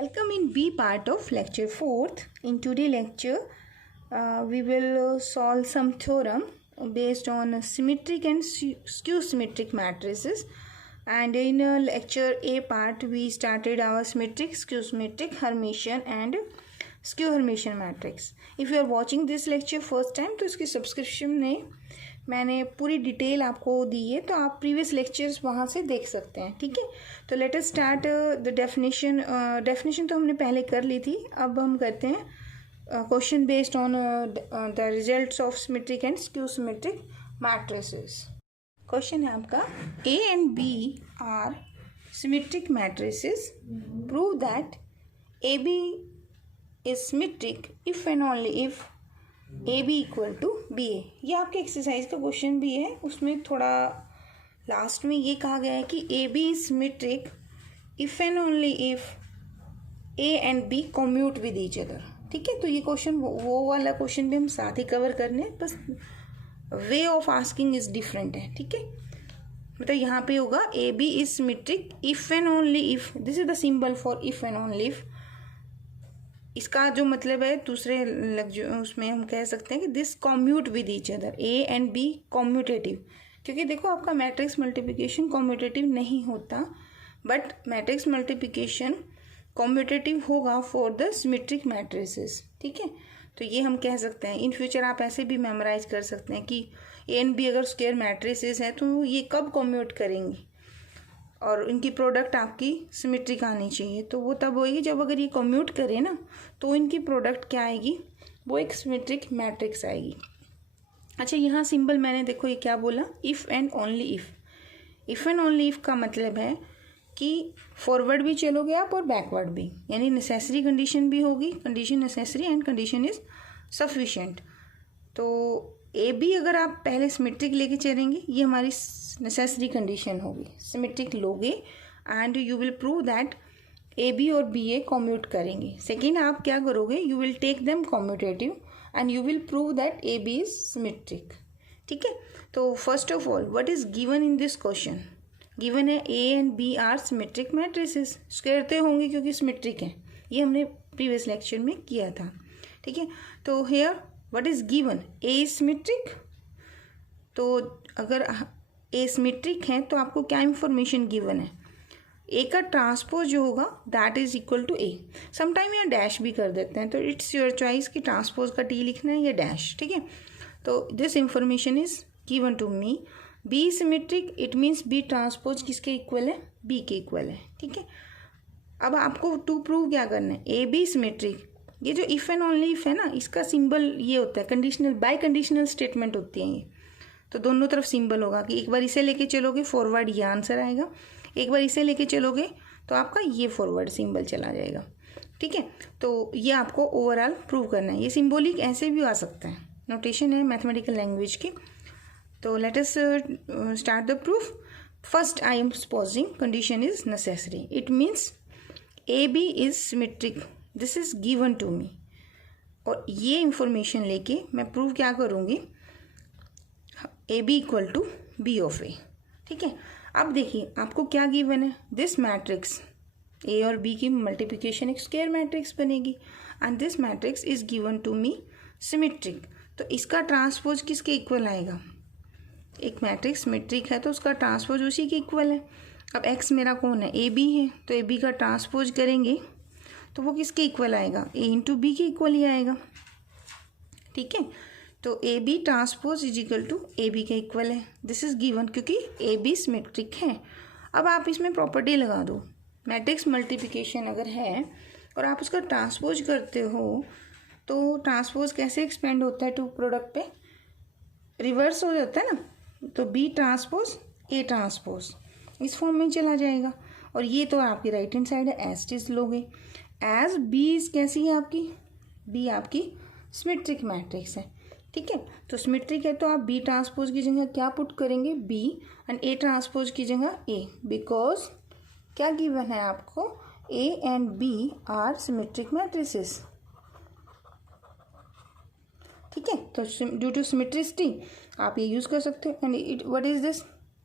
Welcome in B part of lecture 4th. In today's lecture, we will solve some theorem based on symmetric and skew symmetric matrices. And in lecture A part, we started our symmetric, skew symmetric, Hermitian and skew Hermitian matrix. If you are watching this lecture first time, तो इसकी subscription में मैंने पूरी detail आपको दी है, तो आप previous lectures वहाँ से देख सकते हैं. ठीक है, तो let us start the definition तो हमने पहले कर ली थी. अब हम करते हैं question based on the results of symmetric and skew symmetric matrices. Question है आपका, A and B are symmetric matrices, prove that A B is symmetric if and only if A B equal to B A. ये आपके exercise का question भी है. उसमें थोड़ा last में ये कहा गया है कि A B is symmetric if and only if A and B commute with each other. ठीक है, तो ये क्वेश्चन वो वाला क्वेश्चन भी हम साथ ही कवर करने हैं, बस way of asking is different है. ठीक है, मतलब यहाँ पे होगा A B is symmetric if and only if. This is the symbol for if and only if. इसका जो मतलब है दूसरे उसमें हम कह सकते हैं कि this commute with each other, A and B commutative. क्योंकि देखो आपका मैट्रिक्स मल्टीप्लिकेशन कम्यूटेटिव नहीं होता, बट मैट्रिक्स मल्टीप्लिकेशन कम्यूटेटिव होगा फॉर द सिमेट्रिक मैट्रिसेस. ठीक है, तो ये हम कह सकते हैं. इन फ्यूचर आप ऐसे भी मेमोराइज कर सकते हैं कि ए एंड बी अगर स्क्वायर मैट्रिसेस है तो ये कब कम्यूट करेंगी और इनकी प्रोडक्ट आपकी सिमेट्रिक आनी चाहिए. तो वो तब होएगी जब अगर ये कम्यूट करे ना, तो इनकी प्रोडक्ट क्या आएगी, वो एक सिमेट्रिक मैट्रिक्स आएगी. अच्छा, यहाँ सिंबल मैंने देखो ये क्या बोला, if and only if. If and only if का मतलब है कि फॉरवर्ड भी चलोगे आप और बैकवर्ड भी, यानी नेसेसरी कंडीशन भी होगी, condition necessary and condition is sufficient. तो ए बी अगर आप पहले सिमेट्रिक लेके चलेंगे, ये हमारी नेसेसरी कंडीशन होगी. सिमेट्रिक लोगे and you will prove that A B और बी ए कम्यूट करेंगे. सेकेंड आप क्या करोगे, you will take them commutative and you will prove that A B is symmetric. ठीक है, तो first of all what is given in this question. Given है A and B are symmetric matrices. Square होंगे क्योंकि symmetric है, ये हमने previous lecture में किया था. ठीक है, तो here what is given, A is symmetric. तो अगर ए सिमेट्रिक है तो आपको क्या इंफॉर्मेशन गिवन है, ए का ट्रांसपोज जो होगा that is equal to A. Sometime यहाँ डैश भी कर देते हैं, तो इट्स योर चॉइस कि ट्रांसपोज का टी लिखना है या डैश. ठीक है, तो this information is given to me. B symmetric, it means B transpose किसके इक्वल है, बी के इक्वल है. ठीक है, अब आपको टू प्रूव क्या करना है, ए बी सिमेट्रिक. ये जो इफ़ एंड ओनली इफ है ना, इसका सिंबल ये होता है कंडीशनल, बाय कंडीशनल स्टेटमेंट होती है ये. तो दोनों तरफ सिंबल होगा कि एक बार इसे लेके चलोगे फॉरवर्ड ये आंसर आएगा, एक बार इसे लेके चलोगे तो आपका ये फॉरवर्ड सिंबल चला जाएगा. ठीक है, तो ये आपको ओवरऑल प्रूव करना है. ये सिंबॉलिक ऐसे भी आ सकता है, नोटेशन है मैथमेटिकल लैंग्वेज की. तो let us start the proof. First I am supposing condition is necessary. It means A B is symmetric, this is given to me. और ये इंफॉर्मेशन लेके मैं प्रूव क्या करूँगी, A B equal to B of A. ठीक है, अब देखिए आपको क्या गिवन है, दिस मैट्रिक्स ए और बी की मल्टीप्लिकेशन एक स्क्वायर मैट्रिक्स बनेगी and this matrix is given to me symmetric. तो इसका ट्रांसपोज किसके इक्वल आएगा, एक मैट्रिक्स सिमेट्रिक है तो उसका ट्रांसपोज उसी के इक्वल है. अब एक्स मेरा कौन है, ए बी है, तो ए बी का ट्रांसपोज करेंगे तो वो किसके इक्वल आएगा, ए इंटू बी के इक्वल ही आएगा. ठीक है, तो A B transpose is equal to A B के इक्वल है. दिस इज गिवन क्योंकि ए बी सिमेट्रिक है. अब आप इसमें प्रॉपर्टी लगा दो, मैट्रिक्स मल्टीप्लिकेशन अगर है और आप उसका ट्रांसपोज करते हो तो ट्रांसपोज कैसे एक्सपेंड होता है टू प्रोडक्ट पे, रिवर्स हो जाता है ना. तो बी ट्रांसपोज ए ट्रांसपोज इस फॉर्म में चला जाएगा. और ये तो आपकी राइट हैंड साइड है, एज इज लोगे. एज बी इज कैसी है आपकी, बी आपकी सिमेट्रिक मैट्रिक्स है. ठीक है, तो सिमेट्रिक है तो आप बी ट्रांसपोज की जगह क्या पुट करेंगे, बी, एंड ए ट्रांसपोज की जगह ए, बिकॉज क्या गिवन है आपको, A and B are symmetric matrices. ठीक है, तो ड्यू टू सिमेट्रिसिटी आप ये यूज़ कर सकते हो. And it what is this,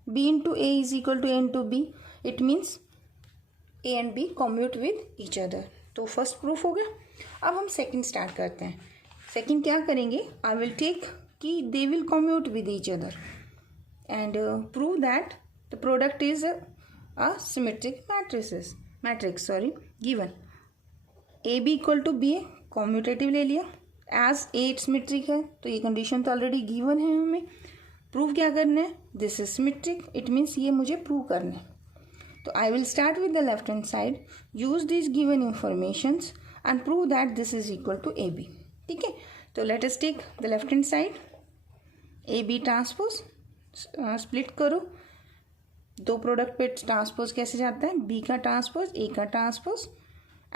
B into A is equal to A into B. It means A and B commute with each other. तो first proof हो गया। अब हम सेकंड स्टार्ट करते हैं। सेकंड क्या करेंगे, आई विल टेक कि they will commute with each other and prove that the product is a symmetric matrix given A B equal to B A, commutative ले लिया। एज ए सिमेट्रिक है तो ये कंडीशन तो ऑलरेडी गिवन है, हमें prove क्या करना है, this is symmetric, it means ये मुझे प्रूव करना है। तो I will start with the left hand side, use this given informations and prove that this is equal to A B. ठीक है, तो let us take the left hand side, A B transpose, split करो, दो product पे transpose कैसे जाता है, B का ट्रांसपोज ए का ट्रांसपोज।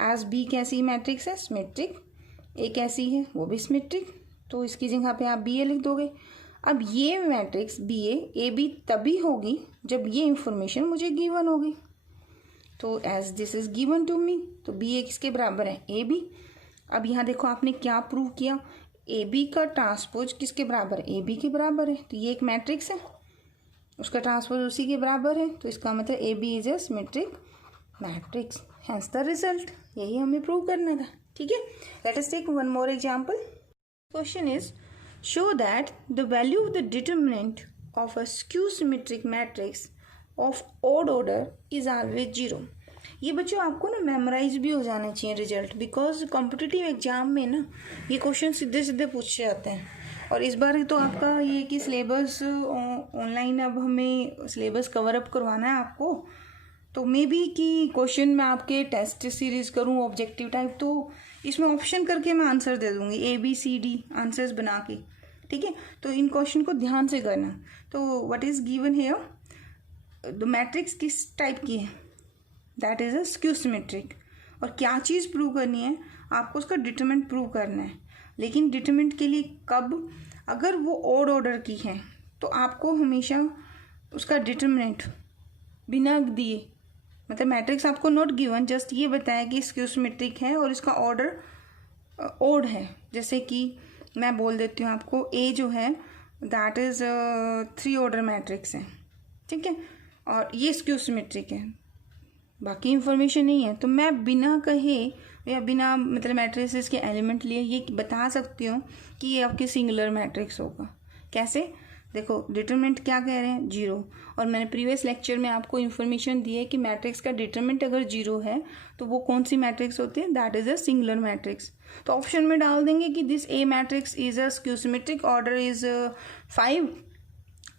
एज बी कैसी मैट्रिक्स है, सिमेट्रिक, ए कैसी है वो भी सिमेट्रिक, तो इसकी जगह पे आप बी ए लिख दोगे। अब ये मैट्रिक्स बी ए बी तभी होगी जब ये इंफॉर्मेशन मुझे गिवन होगी। तो as this is given to me, तो बी ए किसके बराबर है, ए बी। अब यहाँ देखो आपने क्या प्रूव किया, ए बी का ट्रांसपोज किसके बराबर है, ए बी के बराबर है। तो ये एक मैट्रिक्स है, उसका ट्रांसपोज उसी के बराबर है, तो इसका मतलब A B is a symmetric matrix, hence the result. यही हमें प्रूव करना था। ठीक है, let us take one more example. Question is show that the value of the determinant of a skew symmetric matrix of odd order is always 0। ये बच्चों आपको ना मेमोराइज भी हो जाना चाहिए रिजल्ट, बिकॉज कॉम्पिटिटिव एग्जाम में ना ये क्वेश्चन सीधे सीधे पूछे जाते हैं। और इस बार तो आपका ये कि सिलेबस ऑनलाइन, अब हमें सिलेबस कवर अप करवाना है आपको, तो मे बी कि क्वेश्चन मैं आपके टेस्ट सीरीज करूँ ऑब्जेक्टिव टाइप, तो इसमें ऑप्शन करके मैं आंसर दे दूँगी, A B C D answers बना के। ठीक है, तो इन क्वेश्चन को ध्यान से करना। तो what is given here, the matrix किस टाइप की है, that is a skew symmetric. और क्या चीज़ प्रूव करनी है आपको, उसका डिटरमिनेंट प्रूव करना है। लेकिन डिटरमिनेंट के लिए कब, अगर वो ऑड ऑर्डर की है तो आपको हमेशा उसका डिटरमिनेंट बिना दिए, मतलब मैट्रिक्स आपको नॉट गिवन, जस्ट ये बताया कि स्क्यू सिमेट्रिक है और इसका ऑर्डर ओड है। जैसे कि मैं बोल देती हूँ आपको, ए जो है दैट इज़ 3 ऑर्डर मैट्रिक्स है। ठीक है, और ये स्क्यू सिमेट्रिक है, बाकी इंफॉर्मेशन नहीं है, तो मैं बिना कहे या बिना मतलब मैट्रिसेस के एलिमेंट लिए ये बता सकती हूँ कि ये आपकी सिंगुलर मैट्रिक्स होगा। कैसे, देखो डिटरमिनेंट क्या कह रहे हैं, 0। और मैंने प्रीवियस लेक्चर में आपको इन्फॉर्मेशन दी है कि मैट्रिक्स का डिटरमिनेंट अगर 0 है तो वो कौन सी मैट्रिक्स होती है, that is a singular matrix. तो ऑप्शन में डाल देंगे कि this A matrix is a skew symmetric, order is 5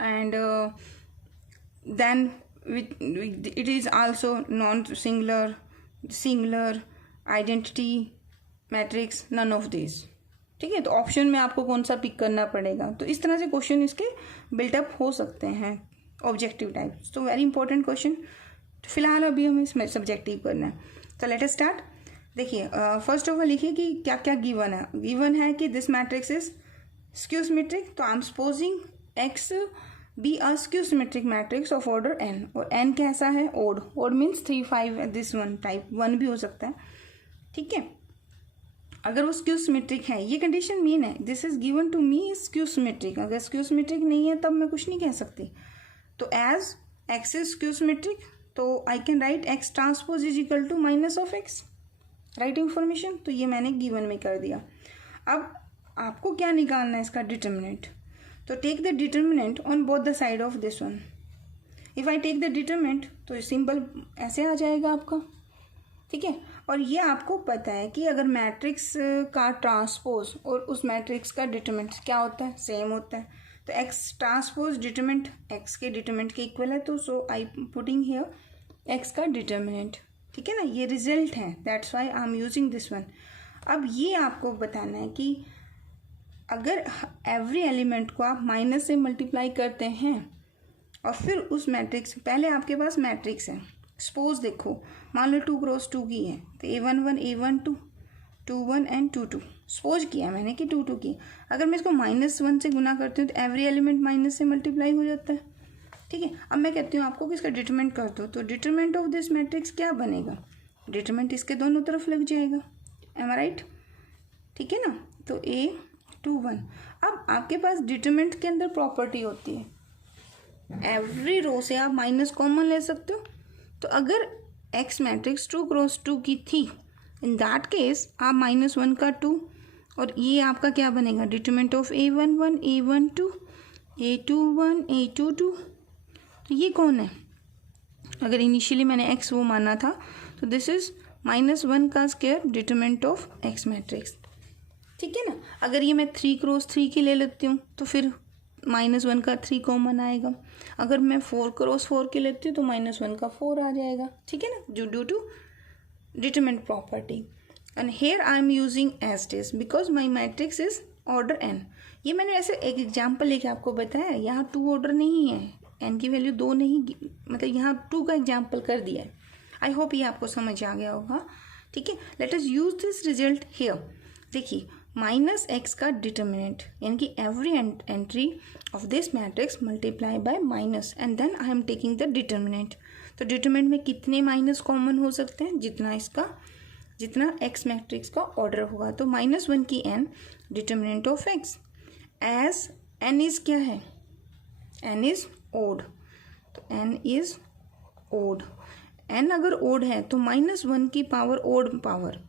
and then it is also non-singular, singular, identity matrix, none of these। ठीक है, तो ऑप्शन में आपको कौन सा पिक करना पड़ेगा। तो इस तरह से क्वेश्चन इसके बिल्टअप हो सकते हैं ऑब्जेक्टिव टाइप। तो वेरी इंपॉर्टेंट क्वेश्चन। तो फिलहाल अभी हमें इसमें सब्जेक्टिव करना है। तो लेट अस स्टार्ट। देखिए फर्स्ट ऑफ ऑल लिखिए कि क्या क्या गिवन है। गिवन है कि this matrix is skew symmetric, तो I am supposing X be a skew symmetric matrix of order N, और एन कैसा है, odd. Odd means 3 5, this one type 1 भी हो सकता है। ठीक है, अगर वो स्क्यू सिमेट्रिक है, ये कंडीशन मीन है, this is given to me skew symmetric. अगर स्क्यू सिमेट्रिक नहीं है तब मैं कुछ नहीं कह सकती। तो as X is skew symmetric, तो I can write X transpose is equal to minus of X, right information. तो ये मैंने गिवन में कर दिया। अब आपको क्या निकालना है, इसका डिटरमिनेंट। तो take the determinant on both the side of this one. If I take the determinant तो सिंपल ऐसे आ जाएगा आपका। ठीक है, और ये आपको पता है कि अगर मैट्रिक्स का ट्रांसपोज और उस मैट्रिक्स का डिटरमिनेंट क्या होता है, सेम होता है। तो एक्स ट्रांसपोज डिटरमिनेंट एक्स के डिटरमिनेंट के इक्वल है, तो सो आई पुटिंग हियर एक्स का डिटरमिनेंट। ठीक है ना, ये रिजल्ट है, that's why I am using this one. अब ये आपको बताना है कि अगर एवरी एलिमेंट को आप माइनस से मल्टीप्लाई करते हैं और फिर उस मैट्रिक्स, पहले आपके पास मैट्रिक्स है, सपोज देखो मान लो 2 क्रॉस 2 की है, तो A11 A12 2 1 एंड 2 2 सपोज किया मैंने कि 2 2 की। अगर मैं इसको -1 से गुना करती हूँ तो एवरी एलिमेंट माइनस से मल्टीप्लाई हो जाता है। ठीक है, अब मैं कहती हूँ आपको कि इसका डिटरमिनेंट कर दो, तो डिटरमिनेंट ऑफ दिस मैट्रिक्स क्या बनेगा, डिटरमिनेंट इसके दोनों तरफ लग जाएगा। एम आई राइट? ठीक है ना, तो A2 1। अब आपके पास डिटरमिनेंट के अंदर प्रॉपर्टी होती है, एवरी रो से आप माइनस कॉमन ले सकते हो। तो अगर एक्स मैट्रिक्स 2x2 की थी, इन दैट केस आप -1 का 2 और ये आपका क्या बनेगा, determinant of A11 A12 A21 A22। तो ये कौन है, अगर इनिशियली मैंने x वो माना था तो दिस इज -1 का square determinant of x matrix, ठीक है ना। अगर ये मैं 3x3 की ले लेती हूँ तो फिर -1 का 3 कॉमन आएगा। अगर मैं 4x4 की लेती हूँ तो -1 का 4 आ जाएगा, ठीक है ना, due to determinant property. And here I am using as it is because my matrix is order n। ये मैंने ऐसे एक एग्जाम्पल लेके आपको बताया, यहाँ 2 ऑर्डर नहीं है, n की वैल्यू 2 नहीं, मतलब यहाँ 2 का एग्जाम्पल कर दिया है। आई होप ये आपको समझ आ गया होगा, ठीक है। Let us use this result here. देखिए -x का डिटर्मिनेंट यानी कि every entry of this matrix multiply by minus and then I am taking the determinant. तो डिटर्मिनेंट में कितने माइनस कॉमन हो सकते हैं, जितना एक्स मैट्रिक्स का ऑर्डर होगा। तो -1 की n determinant of x as n is क्या है, n इज ओड, तो n इज ओड, n अगर ओड है तो -1 की पावर ओड पावर,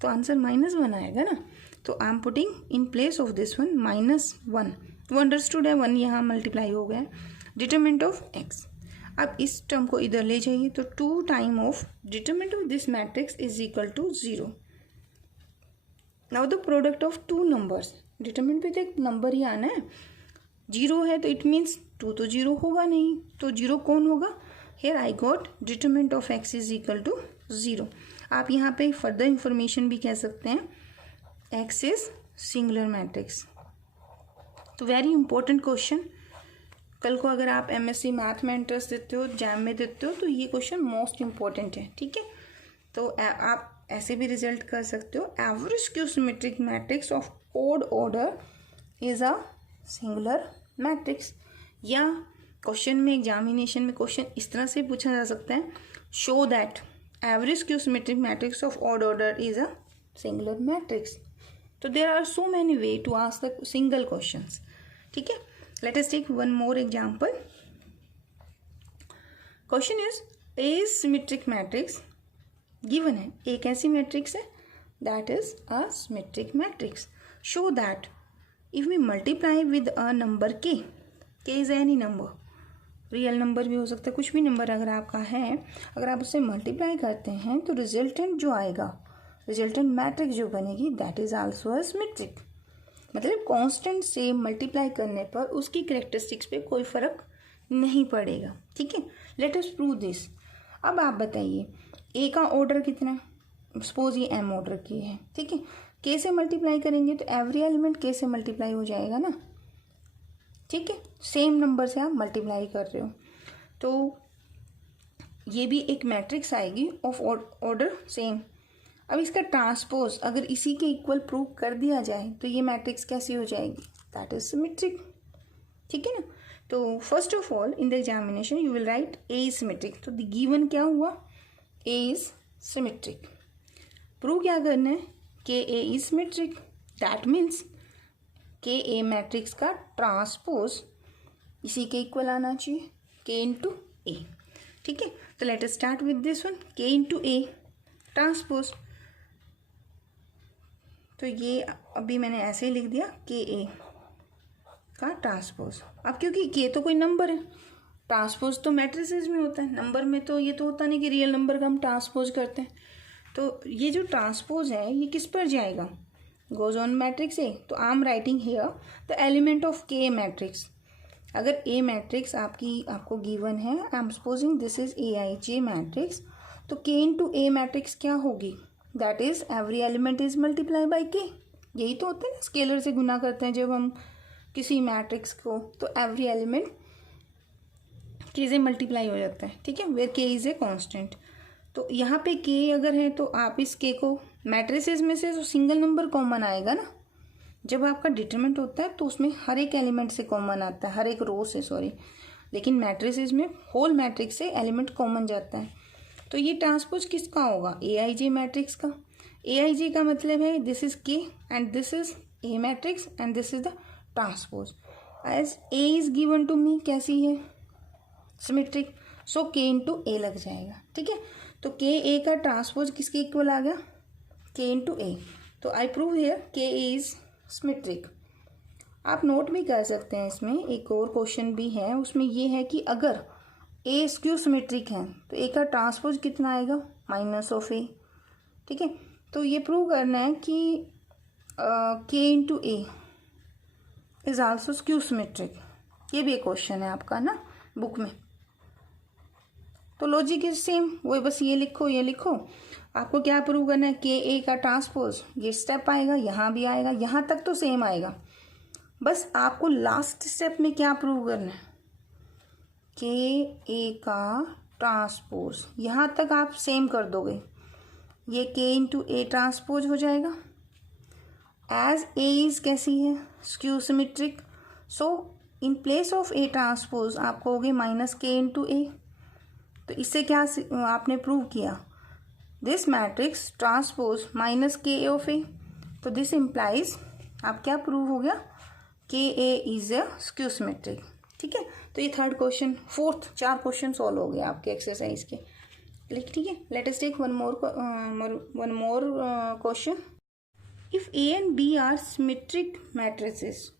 तो आंसर -1 आएगा ना। तो I am putting in place of this one -1, वो अंडरस्टूड है, 1 यहाँ मल्टीप्लाई हो गया, डिटरमिनेंट ऑफ x। अब इस टर्म को इधर ले जाइए तो 2 time of determinant of this matrix is equal to 0। Now the product of 2 numbers, determinant पे तो एक नंबर ही आना है, 0 है तो इट मीन्स 2 तो 0 होगा नहीं, तो 0 कौन होगा, here I got determinant of x is equal to 0। आप यहाँ पे फर्दर इंफॉर्मेशन भी कह सकते हैं, x इज सिंगुलर मैट्रिक्स। तो वेरी इंपॉर्टेंट क्वेश्चन, कल को अगर आप MSc मैथ में इंटरेस्ट देते हो, जैम में देते हो, तो ये क्वेश्चन मोस्ट इंपॉर्टेंट है, ठीक है। तो आप ऐसे भी रिजल्ट कर सकते हो, average skew symmetric matrix of odd order is a singular matrix. या क्वेश्चन में एग्जामिनेशन में क्वेश्चन इस तरह से पूछा जा सकता है, show that average skew symmetric matrix of odd order is a singular matrix. तो there are so many way to ask the single questions, ठीक है। Let us take one more example. Question is, A is symmetric matrix given है, एक ऐसी matrix है that is a symmetric matrix. Show that if we multiply with a number k is any number, real number भी हो सकता है, कुछ भी नंबर अगर आपका है, अगर आप उससे मल्टीप्लाई करते हैं तो रिजल्टेंट जो आएगा, रिजल्टेंट मैट्रिक्स जो बनेगी that is also a symmetric. मतलब कांस्टेंट से मल्टीप्लाई करने पर उसकी कैरेक्टरिस्टिक्स पे कोई फर्क नहीं पड़ेगा, ठीक है। Let us prove this. अब आप बताइए ए का ऑर्डर कितना है, सपोज ये m ऑर्डर की है, ठीक है, k से मल्टीप्लाई करेंगे तो एवरी एलिमेंट k से मल्टीप्लाई हो जाएगा ना, ठीक है, सेम नंबर से आप मल्टीप्लाई कर रहे हो, तो ये भी एक मैट्रिक्स आएगी ऑफ ऑर्डर सेम। अब इसका ट्रांसपोज अगर इसी के इक्वल प्रूव कर दिया जाए तो ये मैट्रिक्स कैसी हो जाएगी, दैट इज सिमेट्रिक, ठीक है ना। तो first of all in the examination you will write A is symmetric, तो द गिवन क्या हुआ, ए इज सिमेट्रिक। प्रूव क्या करना है, के A is symmetric, that means के ए मैट्रिक्स का ट्रांसपोज इसी के इक्वल आना चाहिए, के इंटू ए, ठीक है। तो let us start with this one, के इंटू ए ट्रांसपोज। तो ये अभी मैंने ऐसे ही लिख दिया, के ए का ट्रांसपोज। अब क्योंकि के तो कोई नंबर है, ट्रांसपोज तो मैट्रिसेस में होता है, नंबर में तो ये तो होता नहीं कि रियल नंबर का हम ट्रांसपोज करते हैं। तो ये जो ट्रांसपोज है ये किस पर जाएगा, गोज ऑन मैट्रिक्स ए। तो I am writing here the element of K matrix. अगर ए मैट्रिक्स आपको गिवन है, I am supposing this is AIJ matrix, तो के इंटू ए मैट्रिक्स क्या होगी, that is every element is multiply by K. यही तो होता है ना, स्केलर से गुना करते हैं जब हम किसी मैट्रिक्स को, तो एवरी एलिमेंट के से मल्टीप्लाई हो जाता है, ठीक है, वेयर के इज ए कांस्टेंट। तो यहाँ पे के अगर है तो आप इस के को मैट्रिसेस में से तो सिंगल नंबर कॉमन आएगा ना, जब आपका डिटरमिनेंट होता है तो उसमें हर एक एलिमेंट से कॉमन आता है, हर एक रो से, सॉरी, लेकिन मैट्रिसेस में होल मैट्रिक्स से एलिमेंट कॉमन जाता है। तो ये ट्रांसपोज किसका होगा, AIJ मैट्रिक्स का। AIJ का मतलब है दिस इज के and this is A matrix and this is the transpose. As A is given to me कैसी है, सिमेट्रिक, सो के इंटू ए लग जाएगा, ठीक है। तो के ए का ट्रांसपोज किसके इक्वल आ गया, के इंटू ए। तो आई प्रूव हियर के ए इज सिमेट्रिक। आप नोट भी कर सकते हैं, इसमें एक और क्वेश्चन भी है, उसमें ये है कि अगर ए स्क्यू सिमेट्रिक है तो ए का ट्रांसपोज कितना आएगा, माइनस ऑफ ए। ठीक है, तो ये प्रूव करना है कि के into A is also skew symmetric. ये भी एक क्वेश्चन है आपका ना बुक में। तो लॉजिक इज सेम, वो बस ये लिखो ये लिखो। आपको क्या प्रूव करना है, के ए का ट्रांसपोज, ये स्टेप आएगा, यहाँ भी आएगा, यहाँ तक तो सेम आएगा। बस आपको लास्ट स्टेप में क्या प्रूव करना है, के ए का ट्रांसपोज। यहाँ तक आप सेम कर दोगे, ये के इंटू ए ट्रांसपोज हो जाएगा। एज ए इज कैसी है, skew symmetric, so in place of A transpose आप कहोगे माइनस के इंटू ए। तो इससे क्या आपने प्रूव किया, दिस मैट्रिक्स ट्रांसपोज माइनस के ए ऑफ ए। तो दिस इम्प्लाइज आप क्या प्रूव हो गया, के A is a skew symmetric. ठीक है, तो ये third question, fourth 4 question solve हो गए आपके एक्सरसाइज के। ठीक है, let us take one more question. If A and B are symmetric matrices,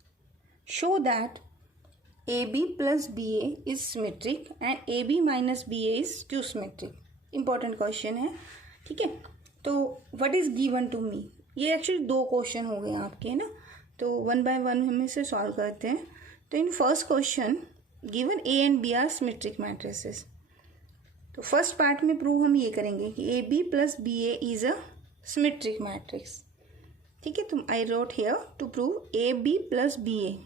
show that AB plus BA is symmetric and AB minus BA is skew symmetric. Important question है। ठीक है, तो what is given to me, ये actually 2 question हो गए आपके ना, तो 1 by 1 हम इसे सॉल्व करते हैं। तो in first question given A and B are symmetric matrices। तो फर्स्ट पार्ट में प्रूव हम ये करेंगे कि AB plus BA is a symmetric matrix। ठीक है, तो I wrote here to prove AB plus BA।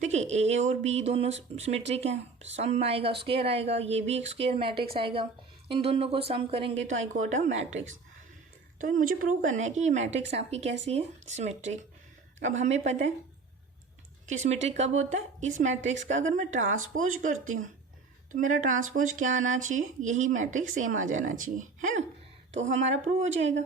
देखिए ए और बी दोनों सिमेट्रिक हैं, सम आएगा स्क्वायर आएगा, ये भी एक स्क्वायर मैट्रिक्स आएगा, इन दोनों को सम करेंगे तो आई गॉट अ मैट्रिक्स। तो मुझे प्रूव करना है कि ये मैट्रिक्स आपकी कैसी है, सिमेट्रिक। अब हमें पता है कि सिमेट्रिक कब होता है, इस मैट्रिक्स का अगर मैं ट्रांसपोज करती हूँ तो मेरा ट्रांसपोज क्या आना चाहिए, यही मैट्रिक्स सेम आ जाना चाहिए, है ना, तो हमारा प्रूव हो जाएगा।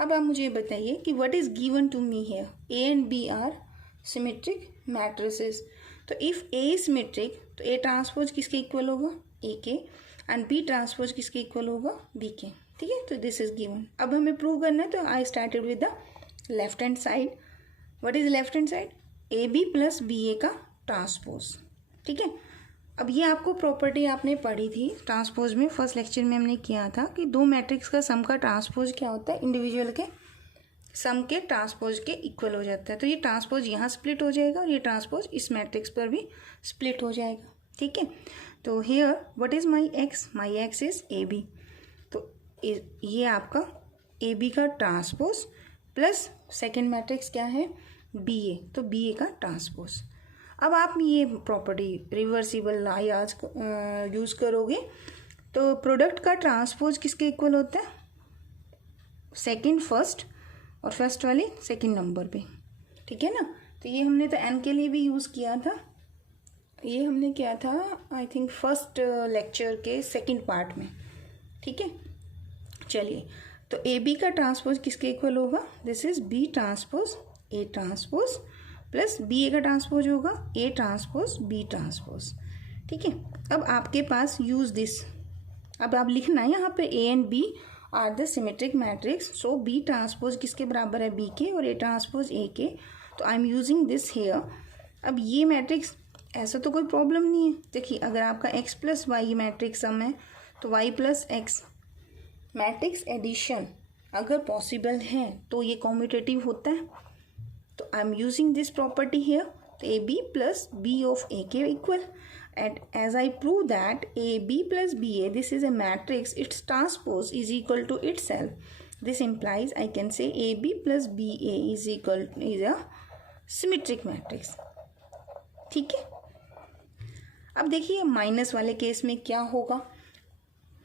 अब आप मुझे बताइए कि what is given to me here, A and B are symmetric matrices. तो इफ ए इज सिमेट्रिक तो ए ट्रांसपोज किसके इक्वल होगा, ए के, एंड बी ट्रांसपोज किसके इक्वल होगा, बी के। ठीक है, तो दिस इज गिवन। अब हमें प्रूव करना है, तो I started with the left hand side. What is left hand side, A B plus B A का ट्रांसपोज। ठीक है, अब ये आपको प्रॉपर्टी आपने पढ़ी थी ट्रांसपोज में, फर्स्ट लेक्चर में हमने किया था कि 2 मैट्रिक्स का सम का ट्रांसपोज क्या होता है, इंडिविजुअल के सम के ट्रांसपोज के इक्वल हो जाता है। तो ये ट्रांसपोज यहाँ स्प्लिट हो जाएगा और ये ट्रांसपोज इस मैट्रिक्स पर भी स्प्लिट हो जाएगा। ठीक है, तो here what is my X, my X is A B. तो ये आपका ए बी का ट्रांसपोज प्लस सेकेंड मैट्रिक्स क्या है, बी ए, तो बी ए का ट्रांसपोज। अब आप ये प्रॉपर्टी रिवर्सिबल आज यूज़ करोगे, तो प्रोडक्ट का ट्रांसपोज किसके इक्वल होता है, सेकेंड फर्स्ट और फर्स्ट वाले सेकंड नंबर पे। ठीक है ना, तो ये हमने तो एन के लिए भी यूज़ किया था, ये हमने किया था आई थिंक फर्स्ट लेक्चर के सेकंड पार्ट में। ठीक है, चलिए, तो ए बी का ट्रांसपोज किसके इक्वल होगा, this is B transpose A transpose plus B A का ट्रांसपोज होगा ए ट्रांसपोज बी ट्रांसपोज। ठीक है, अब आपके पास यूज़ दिस, अब आप लिखना है यहाँ पे A and B are the symmetric matrix, so B transpose किसके बराबर है, बी के, और ए ट्रांसपोज ए के। तो I am using this here. अब ये मैट्रिक्स ऐसा तो कोई प्रॉब्लम नहीं है। देखिए अगर आपका x plus Y matrix sum है तो y plus X matrix addition अगर पॉसिबल है तो ये कॉम्यूटेटिव होता है। तो I am using this property here, तो A B plus B of A के इक्वल, and as I prove that AB plus BA, this is a matrix, its transpose is equal to itself. This implies I can say AB plus BA is a symmetric matrix. ठीक है, अब देखिए minus वाले case में क्या होगा,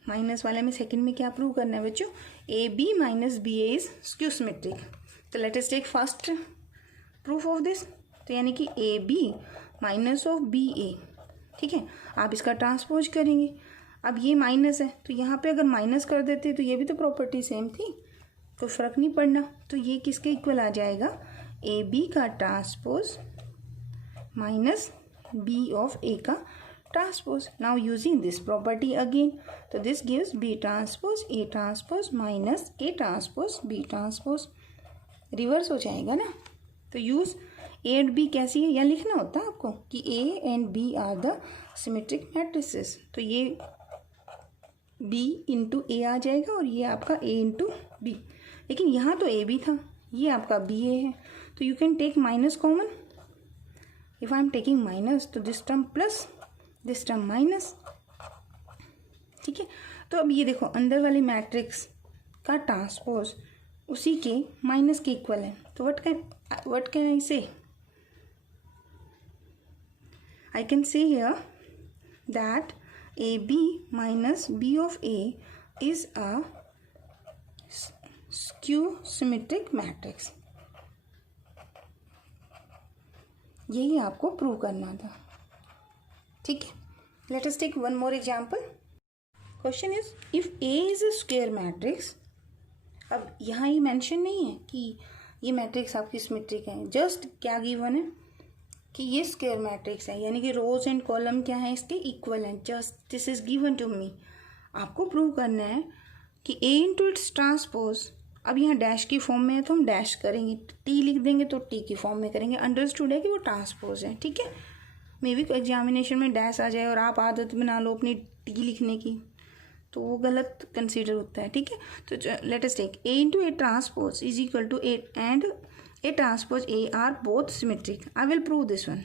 minus वाले में सेकंड में क्या प्रूव करना है बच्चों, AB minus BA is skew symmetric. तो let us take first proof of this, तो यानी कि AB माइनस ऑफ BA। ठीक है, आप इसका ट्रांसपोज करेंगे। अब ये माइनस है तो यहाँ पे अगर माइनस कर देते तो ये भी तो प्रॉपर्टी सेम थी, तो फ़र्क नहीं पड़ना। तो ये किसके इक्वल आ जाएगा, ए बी का ट्रांसपोज माइनस बी ऑफ ए का transpose. Now using this property again, so this gives B transpose A transpose minus A transpose B transpose. Reverse हो जाएगा ना. तो यूज A एंड B कैसी है, यहाँ लिखना होता है आपको कि A and B are the symmetric matrices. तो ये B इंटू A आ जाएगा और ये आपका A इंटू B. लेकिन यहाँ तो A B था, ये आपका B A है. तो you can take minus common. If I am taking minus तो this term plus, this term minus. ठीक है. तो अब ये देखो अंदर वाली मैट्रिक्स का ट्रांसपोज उसी के माइनस के इक्वल है. तो what can I say, I can say here that A B minus B of A is a skew symmetric matrix. यही आपको प्रूव करना था. ठीक है. Let us take one more example. Question is if A is a square matrix. अब यहाँ ये mention नहीं है कि ये मैट्रिक्स आपकी सिमेट्रिक है, जस्ट क्या गिवन है कि ये स्क्वायर मैट्रिक्स है, यानी कि रोज एंड कॉलम क्या है इसके इक्वल हैं. Just this is given to me. आपको प्रूव करना है कि ए इंटू इट्स ट्रांसपोज. अब यहाँ डैश की फॉर्म में है तो हम डैश करेंगे, टी लिख देंगे तो टी की फॉर्म में करेंगे. अंडरस्टूड है कि वो ट्रांसपोज है. ठीक है. मे बी एग्जामिनेशन में डैश आ जाए और आप आदत बना लो अपनी टी लिखने की, तो वो गलत कंसीडर होता है. ठीक है. तो let us take A into A transpose is equal to A and A transpose A are both symmetric. I will prove this one.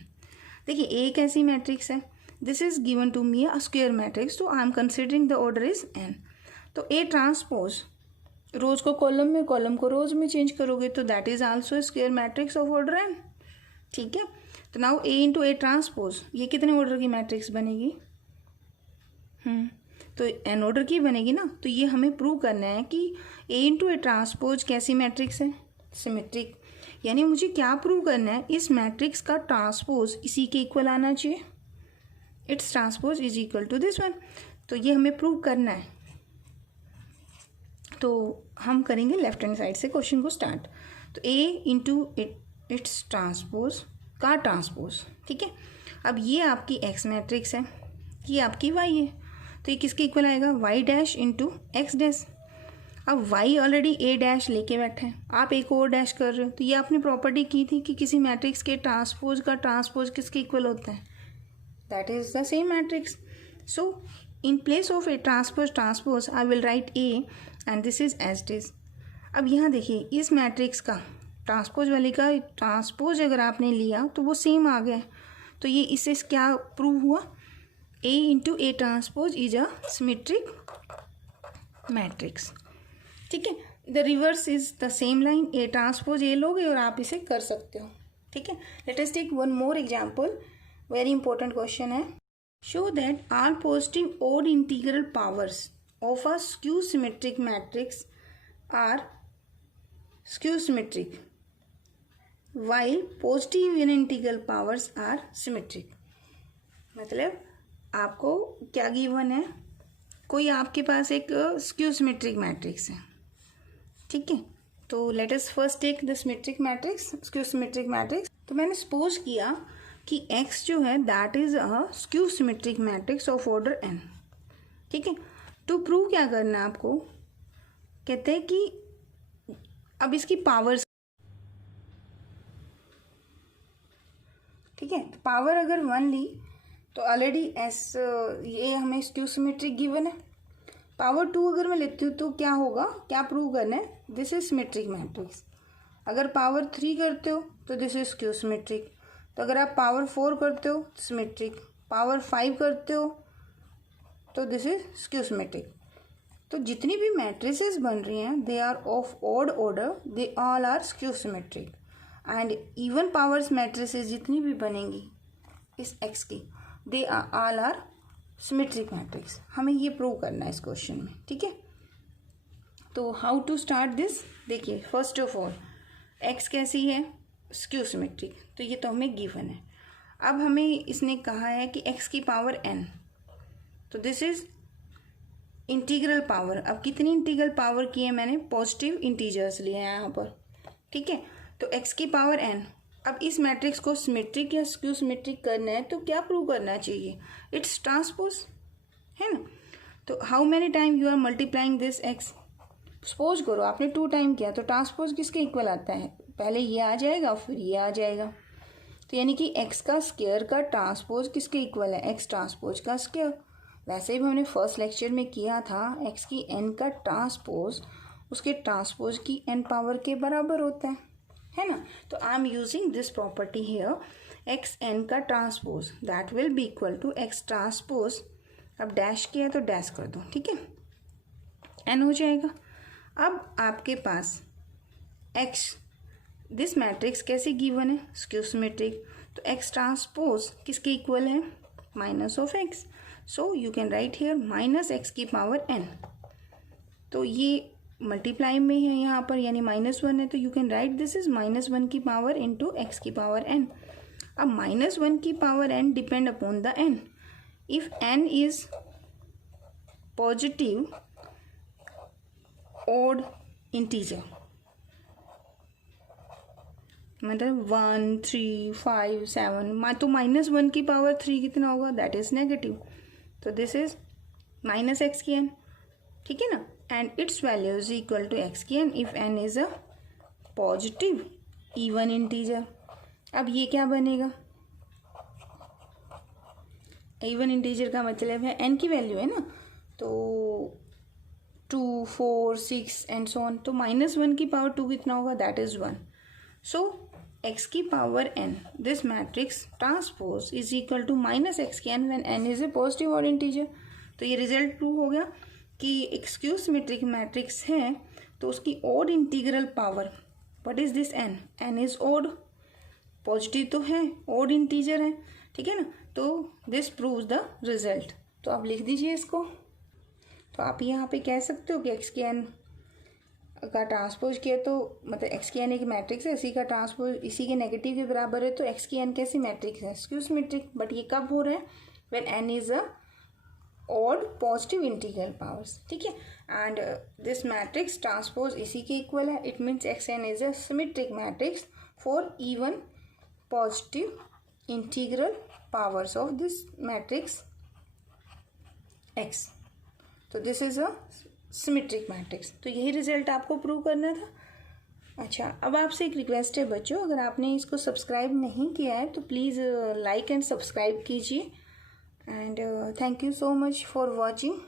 देखिए ए एक ऐसी मैट्रिक्स है, this is given to me a square matrix, तो I am considering the order is N. तो A transpose रोज को column में, column को रोज में चेंज करोगे तो that is also square matrix of order N. ठीक है. तो now A into A transpose, ये कितने ऑर्डर की मैट्रिक्स बनेगी? तो एन ऑर्डर की बनेगी ना. तो ये हमें प्रूव करना है कि ए इंटू ए ट्रांसपोज कैसी मैट्रिक्स है? सिमेट्रिक. यानी मुझे क्या प्रूव करना है, इस मैट्रिक्स का ट्रांसपोज इसी के इक्वल आना चाहिए. Its transpose is equal to this one. तो ये हमें प्रूव करना है. तो हम करेंगे लेफ्ट हैंड साइड से क्वेश्चन को स्टार्ट. तो ए इंटू इट्स ट्रांसपोज का ट्रांसपोज. ठीक है. अब ये आपकी एक्स मैट्रिक्स है, ये आपकी वाई है, तो ये किसके इक्वल आएगा? Y dash into X dash. अब वाई ऑलरेडी ए डैश लेके बैठे हैं, आप एक और डैश कर रहे हो. तो ये आपने प्रॉपर्टी की थी कि किसी मैट्रिक्स के ट्रांसपोज का ट्रांसपोज किसके इक्वल होता है? That is the same matrix. So in place of A transpose I will write A and this is as it is. अब यहाँ देखिए इस मैट्रिक्स का ट्रांसपोज वाले का ट्रांसपोज अगर आपने लिया तो वो सेम आ गया. तो ये इससे क्या प्रूव हुआ? A into A transpose is a symmetric matrix. ठीक है. The reverse is the same line. A transpose A लोगे और आप इसे कर सकते हो. ठीक है. Let us take one more example. Very important question है. Show that all positive odd integral powers of a skew symmetric matrix are skew symmetric while positive integral powers are symmetric. मतलब आपको क्या गिवन है, कोई आपके पास एक skew symmetric matrix है. ठीक है. तो let us first take the symmetric matrix, skew symmetric matrix. तो मैंने सपोज किया कि x जो है that is a skew symmetric matrix of order n. ठीक है. टू प्रूव क्या करना है आपको, कहते हैं कि अब इसकी पावर्स. ठीक है. पावर अगर 1 ली तो ऑलरेडी एस ये हमें स्क्यू सिमेट्रिक गिवन है. पावर 2 अगर मैं लेती हूँ तो क्या होगा, क्या प्रूव करना है? This is symmetric matrix. अगर पावर 3 करते हो तो दिस इज स्क्यू सिमेट्रिक. तो अगर आप पावर 4 करते हो सिमेट्रिक, पावर 5 करते हो तो दिस इज स्क्यू सिमेट्रिक. तो जितनी भी मैट्रिसेस बन रही हैं they are of odd order, they all are skew symmetric. And even powers matrices जितनी भी बनेंगी इस एक्स की, they all are symmetric matrix. हमें ये प्रूव करना है इस क्वेश्चन में. ठीक है. तो हाउ टू स्टार्ट दिस? देखिए फर्स्ट ऑफ ऑल एक्स कैसी है? Skew symmetric. तो ये तो हमें गिवन है. अब हमें इसने कहा है कि एक्स की पावर n, तो दिस इज इंटीग्रल पावर. अब कितनी इंटीग्रल पावर की है मैंने? पॉजिटिव इंटीजर्स लिए हैं यहाँ पर. ठीक है. तो x की पावर n अब इस मैट्रिक्स को सिमेट्रिक या स्क्यू सिमेट्रिक करना है तो क्या प्रूव करना चाहिए? इट्स ट्रांसपोज, है ना। तो how many time you are multiplying this X? Suppose करो आपने 2 टाइम किया तो ट्रांसपोज किसके इक्वल आता है? पहले ये आ जाएगा फिर ये आ जाएगा, तो यानी कि एक्स का स्क्वायर का ट्रांसपोज किसके इक्वल है? एक्स ट्रांसपोज का स्क्वायर। वैसे ही हमने फर्स्ट लेक्चर में किया था, एक्स की एन का ट्रांसपोज उसके ट्रांसपोज की एन पावर के बराबर होता है ना। तो I am using this property here, X N का transpose that will be equal to X transpose. अब डैश किया तो डैश कर दो, ठीक है, एन हो जाएगा। अब आपके पास एक्स, दिस मैट्रिक्स कैसे गिवन है? स्क्यू सिमेट्रिक, तो एक्स ट्रांसपोज किसके इक्वल है? Minus of x, so you can right here minus X की पावर एन। तो ये मल्टीप्लाई में है यहाँ पर, यानी -1 है, तो you can write this is -1 की पावर इंटू एक्स की पावर एन। अब -1 की power N depend upon the N. If N is positive odd integer, मतलब 1, 3, 5, 7, तो -1 की पावर 3 कितना होगा? दैट इज नेगेटिव, तो दिस इज माइनस एक्स की एन, ठीक है ना। And its value is equal to X की N if N is a positive even integer. अब ये क्या बनेगा? इवन इंटीजर का मतलब है एन की वैल्यू है ना, तो 2, 4, 6 एंड सो ऑन, तो -1 की पावर 2 कितना होगा? That is 1। सो एक्स की power N, this matrix transpose is equal to minus X की N when N is a positive odd integer. तो ये रिजल्ट प्रूव हो गया कि एक स्क्यू सिमेट्रिक मैट्रिक्स है तो उसकी odd integral power, what is this N? N is odd, positive तो है, ऑड इंटीजर है, ठीक है ना। तो दिस प्रूव्स द रिजल्ट। तो आप लिख दीजिए इसको। तो आप यहाँ पे कह सकते हो कि एक्स की एन का ट्रांसपोज किया तो मतलब एक्स की एन एक मैट्रिक्स है, इसी का ट्रांसपोज इसी के नेगेटिव के बराबर है, तो एक्स की एन कैसी मैट्रिक्स है? Skew symmetric. बट ये कब हो रहा है? When N is a odd positive integral powers, ठीक है। एंड दिस मैट्रिक्स ट्रांसपोज इसी के इक्वल है, it means X N is a symmetric matrix for even positive integral powers of this matrix X. तो this is a symmetric matrix. तो यही result आपको prove करना था। अच्छा, अब आपसे एक रिक्वेस्ट है बच्चों, अगर आपने इसको सब्सक्राइब नहीं किया है तो प्लीज़ लाइक एंड सब्सक्राइब कीजिए। And thank you so much for watching.